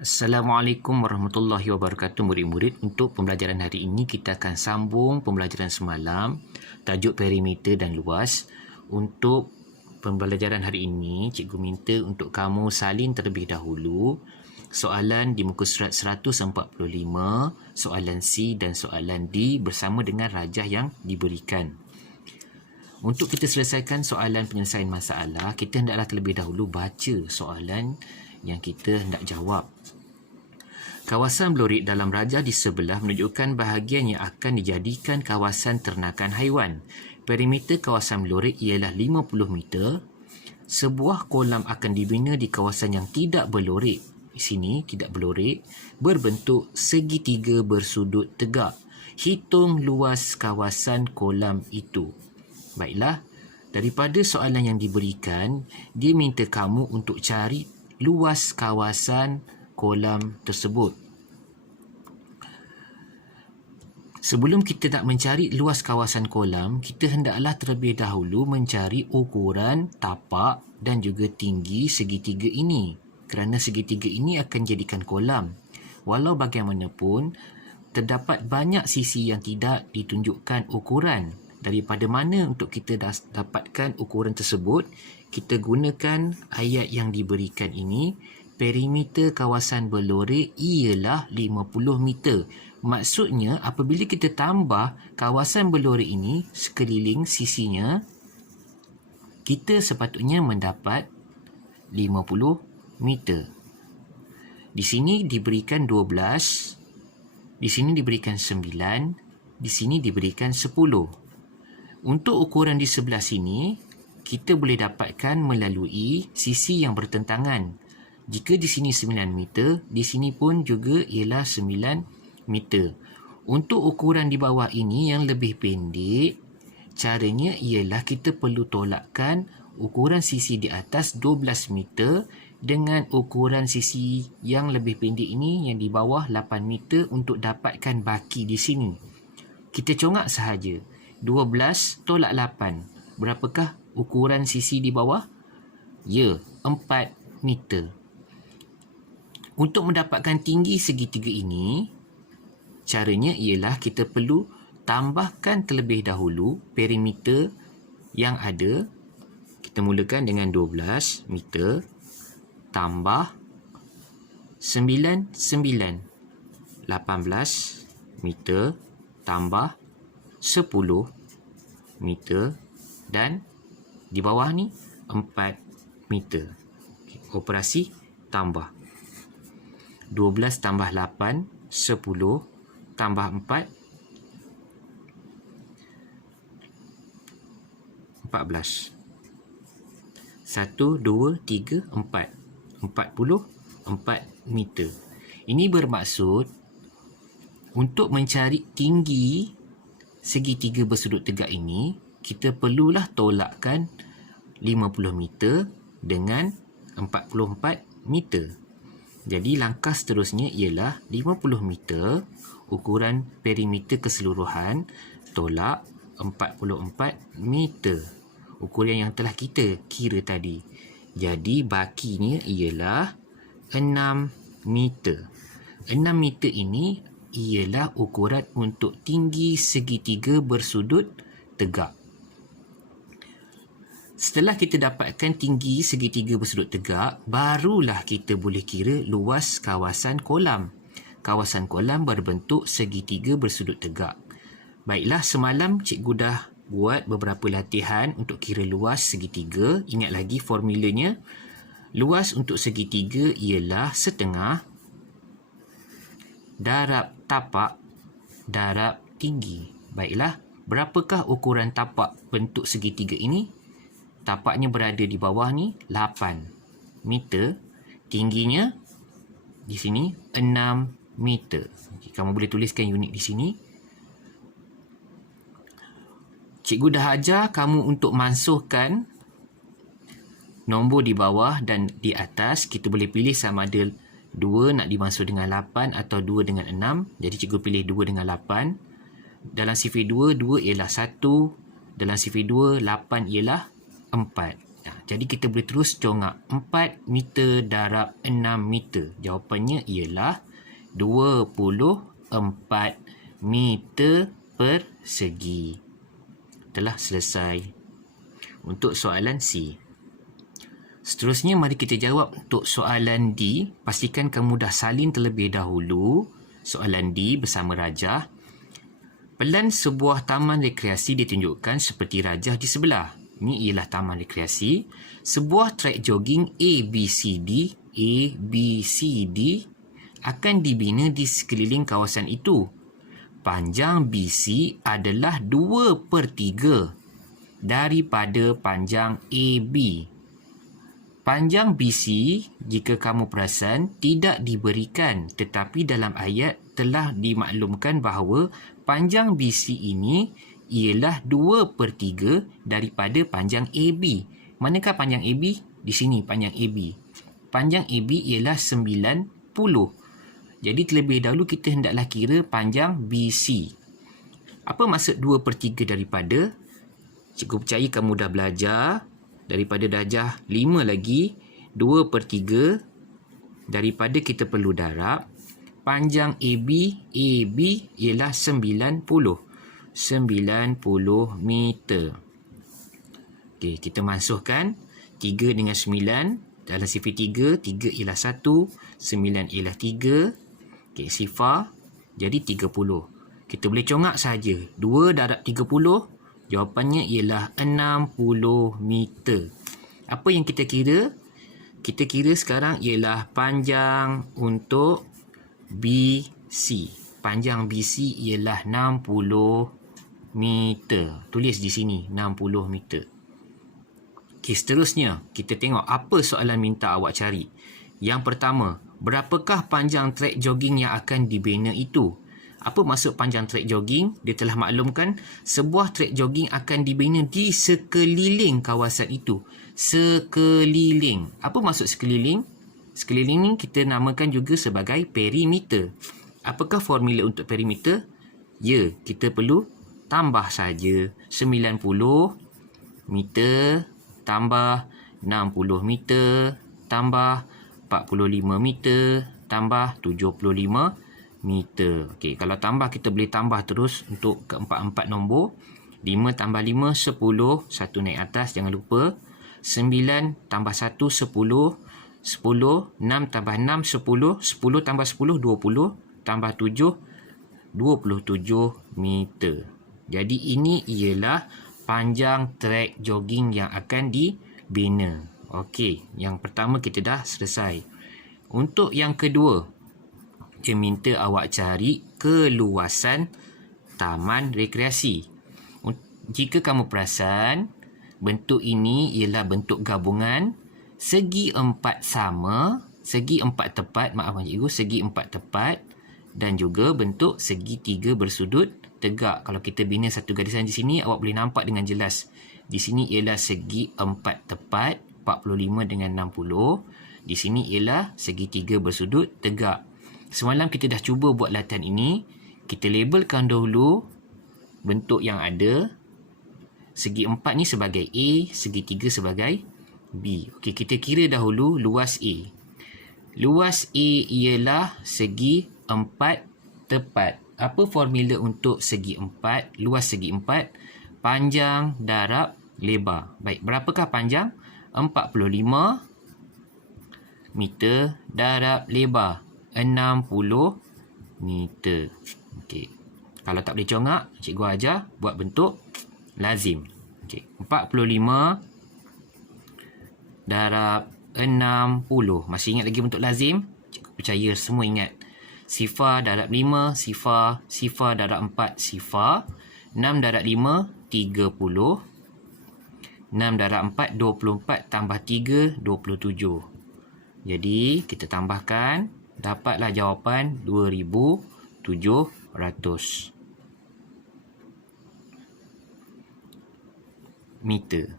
Assalamualaikum warahmatullahi wabarakatuh murid-murid. Untuk pembelajaran hari ini kita akan sambung pembelajaran semalam, tajuk perimeter dan luas. Untuk pembelajaran hari ini, cikgu minta untuk kamu salin terlebih dahulu soalan di muka surat 145, soalan C dan soalan D bersama dengan rajah yang diberikan. Untuk kita selesaikan soalan penyelesaian masalah, kita hendaklah terlebih dahulu baca soalan yang kita hendak jawab. Kawasan Blorit dalam rajah di sebelah menunjukkan bahagian yang akan dijadikan kawasan ternakan haiwan. Perimeter kawasan Blorit ialah 50 meter. Sebuah kolam akan dibina di kawasan yang tidak berlorik. Di sini tidak berlorik, berbentuk segitiga bersudut tegak. Hitung luas kawasan kolam itu. Baiklah, daripada soalan yang diberikan, dia minta kamu untuk cari luas kawasan kolam tersebut. Sebelum kita nak mencari luas kawasan kolam, kita hendaklah terlebih dahulu mencari ukuran tapak dan juga tinggi segitiga ini. Kerana segitiga ini akan jadikan kolam. Walau bagaimanapun, terdapat banyak sisi yang tidak ditunjukkan ukuran. Daripada mana untuk kita dapatkan ukuran tersebut? Kita gunakan ayat yang diberikan ini. Perimeter kawasan berlorik ialah 50 meter. Maksudnya, apabila kita tambah kawasan berlorik ini, sekeliling sisinya, kita sepatutnya mendapat 50 meter. Di sini diberikan 12, di sini diberikan 9, di sini diberikan 10. Untuk ukuran di sebelah sini, kita boleh dapatkan melalui sisi yang bertentangan. Jika di sini 9 meter, di sini pun juga ialah 9 meter. Untuk ukuran di bawah ini yang lebih pendek, caranya ialah kita perlu tolakkan ukuran sisi di atas 12 meter dengan ukuran sisi yang lebih pendek ini yang di bawah 8 meter untuk dapatkan baki di sini. Kita congak sahaja. 12 tolak 8. Berapakah ukuran sisi di bawah? Ya, 4 meter. Untuk mendapatkan tinggi segitiga ini, caranya ialah kita perlu tambahkan terlebih dahulu perimeter yang ada. Kita mulakan dengan 12 meter tambah 9, 18 meter tambah 10 meter dan di bawah ni 4 meter. Operasi tambah 12 tambah 8, 10 tambah 4, 14. 1, 2, 3, 4. 44 meter. Ini bermaksud untuk mencari tinggi segitiga bersudut tegak ini, kita perlulah tolakkan 50 meter dengan 44 meter. Jadi langkah seterusnya ialah 50 meter ukuran perimeter keseluruhan tolak 44 meter. Ukuran yang telah kita kira tadi. Jadi bakinya ialah 6 meter. 6 meter ini ialah ukuran untuk tinggi segitiga bersudut tegak. Setelah kita dapatkan tinggi segitiga bersudut tegak, barulah kita boleh kira luas kawasan kolam. Kawasan kolam berbentuk segitiga bersudut tegak. Baiklah, semalam cikgu dah buat beberapa latihan untuk kira luas segitiga. Ingat lagi formulanya. Luas untuk segitiga ialah setengah darab tapak darab tinggi. Baiklah, berapakah ukuran tapak bentuk segitiga ini? Tapaknya berada di bawah ni 8 meter. Tingginya di sini 6 meter. Okay, kamu boleh tuliskan unit di sini. Cikgu dah ajar kamu untuk mansuhkan nombor di bawah dan di atas. Kita boleh pilih sama ada 2 nak dimansuh dengan 8 atau 2 dengan 6. Jadi cikgu pilih 2 dengan 8. Dalam sifir 2, 2 ialah 1. Dalam sifir 2, 8 ialah 4. Jadi kita boleh terus congak 4 meter darab 6 meter. Jawapannya ialah 24 meter persegi. Telah selesai untuk soalan C. Seterusnya mari kita jawab untuk soalan D. Pastikan kamu dah salin terlebih dahulu. Soalan D bersama rajah. Pelan sebuah taman rekreasi ditunjukkan seperti rajah di sebelah. Ini ialah taman rekreasi. Sebuah trek jogging ABCD akan dibina di sekeliling kawasan itu. Panjang BC adalah 2/3 daripada panjang AB. Panjang BC, jika kamu perasan, tidak diberikan, tetapi dalam ayat telah dimaklumkan bahawa panjang BC ini ialah 2/3 daripada panjang AB. Manakah panjang AB? Di sini panjang AB. Panjang AB ialah 90. Jadi terlebih dahulu kita hendaklah kira panjang BC. Apa maksud 2/3 daripada? Cikgu percaya kamu dah belajar daripada darjah 5 lagi. 2/3 daripada kita perlu darab panjang AB ialah 90 meter. Okey, kita masukkan 3 dengan 9 dalam sifar 3. 3 ialah 1, 9 ialah 3. Okey, sifar jadi 30. Kita boleh congak saja. 2 darab 30, jawapannya ialah 60 meter. Apa yang kita kira? Kita kira sekarang ialah panjang untuk BC. Panjang BC ialah 60 meter. Tulis di sini 60 meter. Okey, seterusnya kita tengok apa soalan minta awak cari. Yang pertama, berapakah panjang trek jogging yang akan dibina itu? Apa maksud panjang trek jogging? Dia telah maklumkan sebuah trek jogging akan dibina di sekeliling kawasan itu. Sekeliling. Apa maksud sekeliling? Sekeliling ni kita namakan juga sebagai perimeter. Apakah formula untuk perimeter? Ya, kita perlu tambah saja. 90 meter tambah 60 meter tambah 45 meter tambah 75 meter. Okey, kalau tambah kita boleh tambah terus untuk keempat-empat nombor. 5 tambah 5, 10. 1 naik atas, jangan lupa. 9 tambah 1, 10. 10. 6 tambah 6, 10. 10 tambah 10, 20. Tambah 7, 27 meter. Jadi ini ialah panjang trek jogging yang akan dibina. Okey, yang pertama kita dah selesai. Untuk yang kedua, dia minta awak cari keluasan taman rekreasi. Jika kamu perasan, bentuk ini ialah bentuk gabungan. Segi empat sama, segi empat tepat, segi empat tepat, dan juga bentuk segitiga bersudut tegak. Kalau kita bina satu garisan di sini, awak boleh nampak dengan jelas. Di sini ialah segi empat tepat, 45 dengan 60. Di sini ialah segitiga bersudut tegak. Semalam kita dah cuba buat latihan ini. Kita labelkan dahulu bentuk yang ada. Segi empat ni sebagai A, segitiga sebagai B. Okey, kita kira dahulu luas A. Luas A ialah segi empat tepat. Apa formula untuk segi empat? Luas segi empat, panjang darab lebar. Baik, berapakah panjang? 45 meter darab lebar 60 meter. Okey. Kalau tak boleh congak, cikgu ajar buat bentuk lazim. Okey, 45 darab 60. Masih ingat lagi bentuk lazim? Cikgu percaya semua ingat. Sifar darab 5, sifar darab 4, sifar. 6 darab 5, 30. 6 darab 4, 24 tambah 3, 27. Jadi, kita tambahkan, dapatlah jawapan 2,700 meter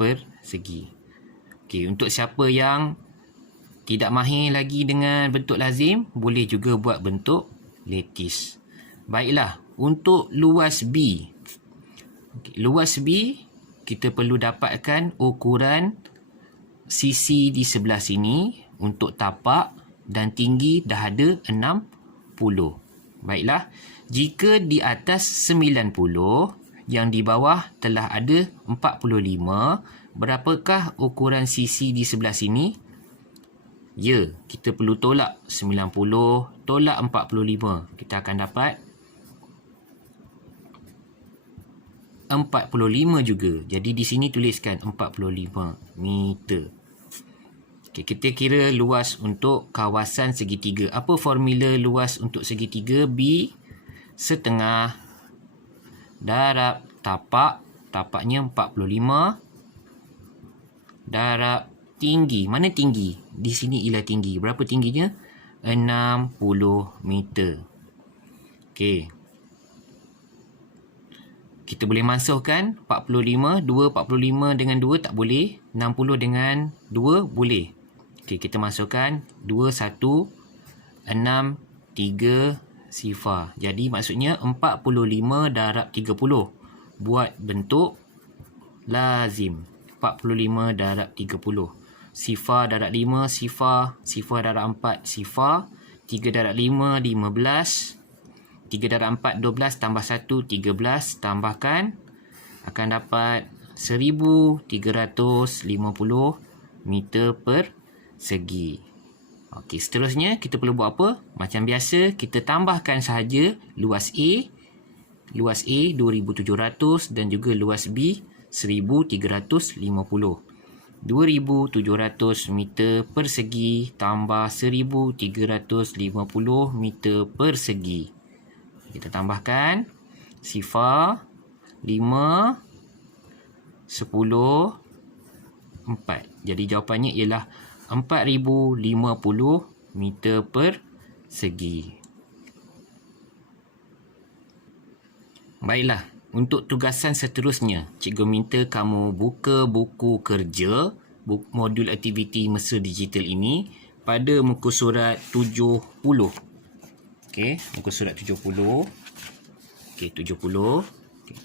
persegi. Okey, untuk siapa yang tidak mahir lagi dengan bentuk lazim, boleh juga buat bentuk lattice. Baiklah, untuk luas B. Okey, luas B, kita perlu dapatkan ukuran sisi di sebelah sini untuk tapak dan tinggi dah ada 60. Baiklah, jika di atas 90, yang di bawah telah ada 45, berapakah ukuran sisi di sebelah sini? Ya, kita perlu tolak 90, tolak 45. Kita akan dapat 45 juga. Jadi di sini tuliskan 45 meter. Okay, kita kira luas untuk kawasan segitiga. Apa formula luas untuk segitiga? B setengah darab tapak. Tapaknya 45. Darab tinggi. Mana tinggi? Di sini ialah tinggi. Berapa tingginya? 60 meter. Okey. Kita boleh masukkan 45, 2 45 dengan 2 tak boleh. 60 dengan 2 boleh. Okey, kita masukkan 2, 1, 6, 3, sifar. Jadi maksudnya 45 darab 30. Buat bentuk lazim. 45 darab 30. Sifar darab 5, sifar. Sifar darab 4, sifar. 3 darab 5, 15. 3 darab 4, 12 tambah 1, 13. Tambahkan, akan dapat 1350 meter persegi. Okey, seterusnya kita perlu buat apa? Macam biasa, kita tambahkan sahaja luas A. Luas A 2700 dan juga luas B 1350. 2700 meter persegi tambah 1350 meter persegi. Kita tambahkan sifar 5, 10, 4. Jadi jawapannya ialah 4050 meter persegi. Baiklah, untuk tugasan seterusnya, cikgu minta kamu buka buku kerja modul aktiviti Mesra Digital ini pada muka surat 70. Okey, muka surat 70. Okey, 70. Okay.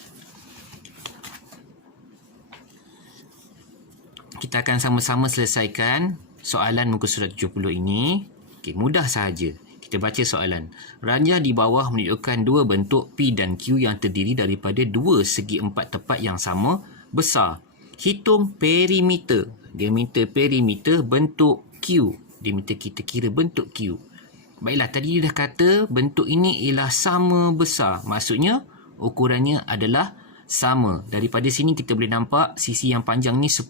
Kita akan sama-sama selesaikan soalan muka surat 70 ini. Okey, mudah sahaja. Kita baca soalan. Ranjah di bawah menunjukkan dua bentuk P dan Q yang terdiri daripada dua segi empat tepat yang sama besar. Hitung perimeter. Dia minta perimeter bentuk Q. Dia minta kita kira bentuk Q. Baiklah, tadi dia dah kata bentuk ini ialah sama besar. Maksudnya, ukurannya adalah sama. Daripada sini kita boleh nampak sisi yang panjang ni 10.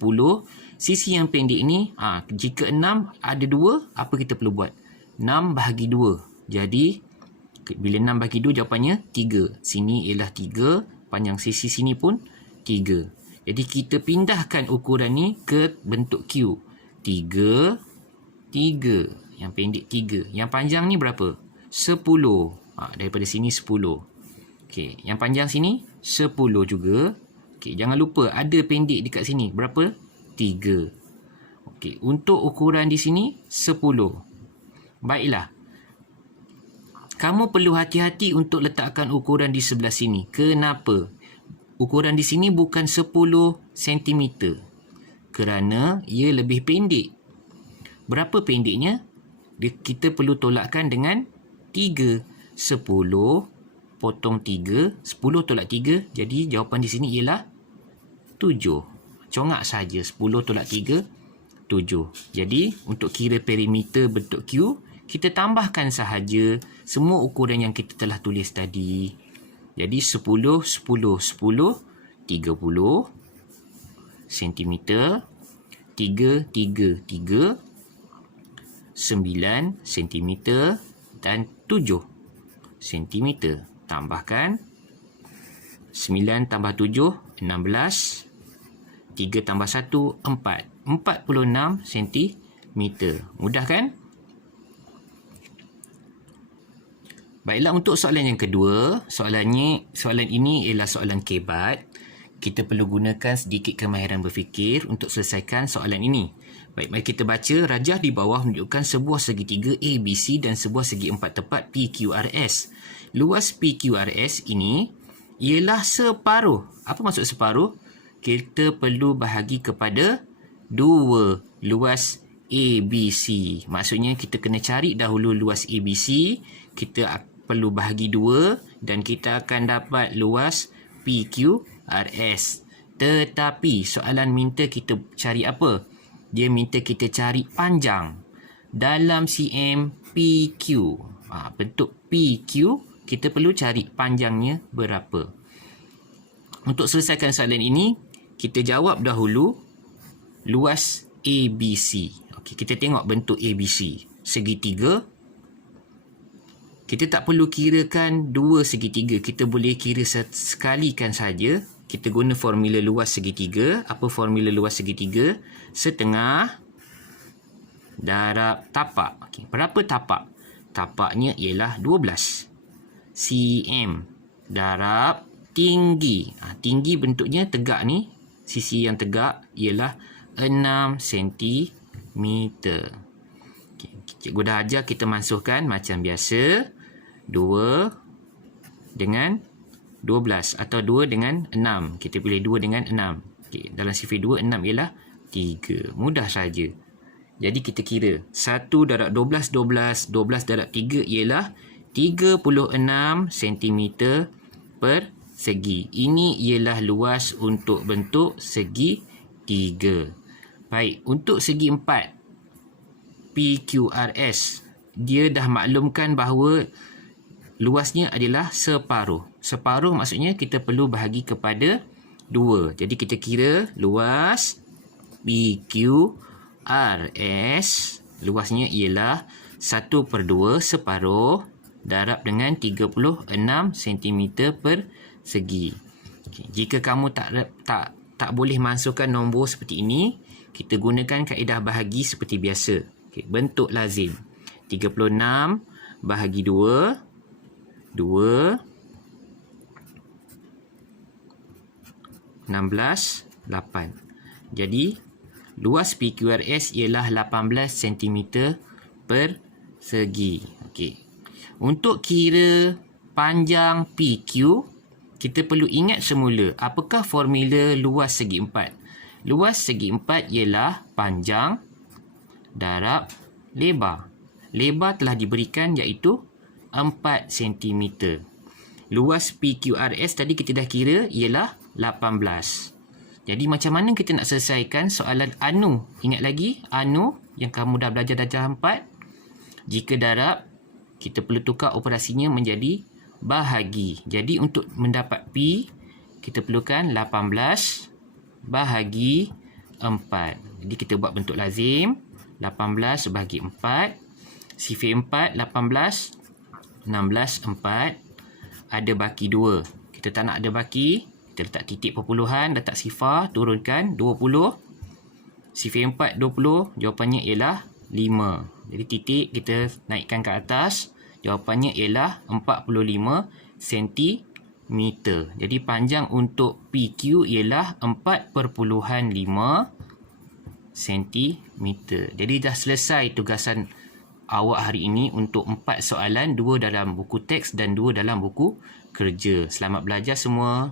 Sisi yang pendek ni, jika 6 ada 2, apa kita perlu buat? 6 bahagi 2. Jadi, bila 6 bahagi 2, jawapannya 3. Sini ialah 3. Panjang sisi sini pun 3. Jadi, kita pindahkan ukuran ni ke bentuk Q. 3, 3. Yang pendek 3. Yang panjang ni berapa? 10. Daripada sini 10. Okey, yang panjang sini 10 juga. Okey, jangan lupa ada pendek dekat sini. Berapa? 3. Okey, untuk ukuran di sini 10. Baiklah. Kamu perlu hati-hati untuk letakkan ukuran di sebelah sini. Kenapa? Ukuran di sini bukan 10 cm. Kerana ia lebih pendek. Berapa pendeknya? Kita perlu tolakkan dengan 3. 10 potong 3. 10 tolak 3. Jadi jawapan di sini ialah 7. Congak saja. 10 tolak 3. 7. Jadi untuk kira perimeter bentuk Q, kita tambahkan sahaja semua ukuran yang kita telah tulis tadi. Jadi 10, 10, 10, 30 cm. 3, 3, 3. 9 cm dan 7 cm. Tambahkan 9 tambah 7, 16. 3 tambah 1, 4. 46 cm. Mudah kan? Baiklah, untuk soalan yang kedua, soalan ini ialah soalan kebat. Kita perlu gunakan sedikit kemahiran berfikir untuk selesaikan soalan ini. Baik, mari kita baca. Rajah di bawah menunjukkan sebuah segitiga ABC dan sebuah segi empat tepat PQRS. Luas PQRS ini ialah separuh. Apa maksud separuh? Kita perlu bahagi kepada 2. luas ABC. Maksudnya kita kena cari dahulu luas ABC, kita perlu bahagi 2 dan kita akan dapat luas PQRS. Tetapi soalan minta kita cari apa? Dia minta kita cari panjang dalam cm PQ. Bentuk PQ, kita perlu cari panjangnya berapa. Untuk selesaikan soalan ini, kita jawab dahulu luas ABC. Okey, kita tengok bentuk ABC. Segitiga. Kita tak perlu kirakan dua segitiga. Kita boleh kira sekalikan saja. Kita guna formula luas segitiga. Apa formula luas segitiga? Setengah darab tapak. Okey, berapa tapak? Tapaknya ialah 12 cm darab tinggi. Tinggi bentuknya tegak ni. Sisi yang tegak ialah 6 cm. Okay. Cikgu dah ajar kita masukkan macam biasa. 2 dengan 12 atau 2 dengan 6. Kita pilih 2 dengan 6. Okay. Dalam sifar 2, 6 ialah 3. Mudah saja. Jadi kita kira 1 darab 12, 12. 12 darab 3 ialah 36 cm per segi. Ini ialah luas untuk bentuk segi 3. Baik, untuk segi 4 PQRS, dia dah maklumkan bahawa luasnya adalah separuh. Separuh maksudnya kita perlu bahagi kepada 2. Jadi kita kira luas PQRS, luasnya ialah 1/2 separuh darab dengan 36 cm per segi. Okay. Jika kamu tak boleh masukkan nombor seperti ini, kita gunakan kaedah bahagi seperti biasa. Okay. Bentuk lazim. 36 bahagi 2. 2. 16. 8. Jadi, luas PQRS ialah 18 cm per segi. Okay. Untuk kira panjang PQ, kita perlu ingat semula apakah formula luas segi 4. Luas segi 4 ialah panjang darab lebar. Lebar telah diberikan iaitu 4 cm. Luas PQRS tadi kita dah kira ialah 18. Jadi macam mana kita nak selesaikan soalan anu? Ingat lagi anu yang kamu dah belajar darjah 4. Jika darab, kita perlu tukar operasinya menjadi bahagi. Jadi untuk mendapat P, kita perlukan 18 bahagi 4. Jadi kita buat bentuk lazim. 18 bahagi 4. Sifar 4, 18. 16, 4. Ada baki 2. Kita tak nak ada baki. Kita letak titik perpuluhan, letak sifar, turunkan 20. Sifar 4, 20. Jawapannya ialah 5. Jadi titik kita naikkan ke atas. Jawapannya ialah 45 cm. Jadi panjang untuk PQ ialah 4.5 cm. Jadi dah selesai tugasan awak hari ini untuk 4 soalan, 2 dalam buku teks dan 2 dalam buku kerja. Selamat belajar semua.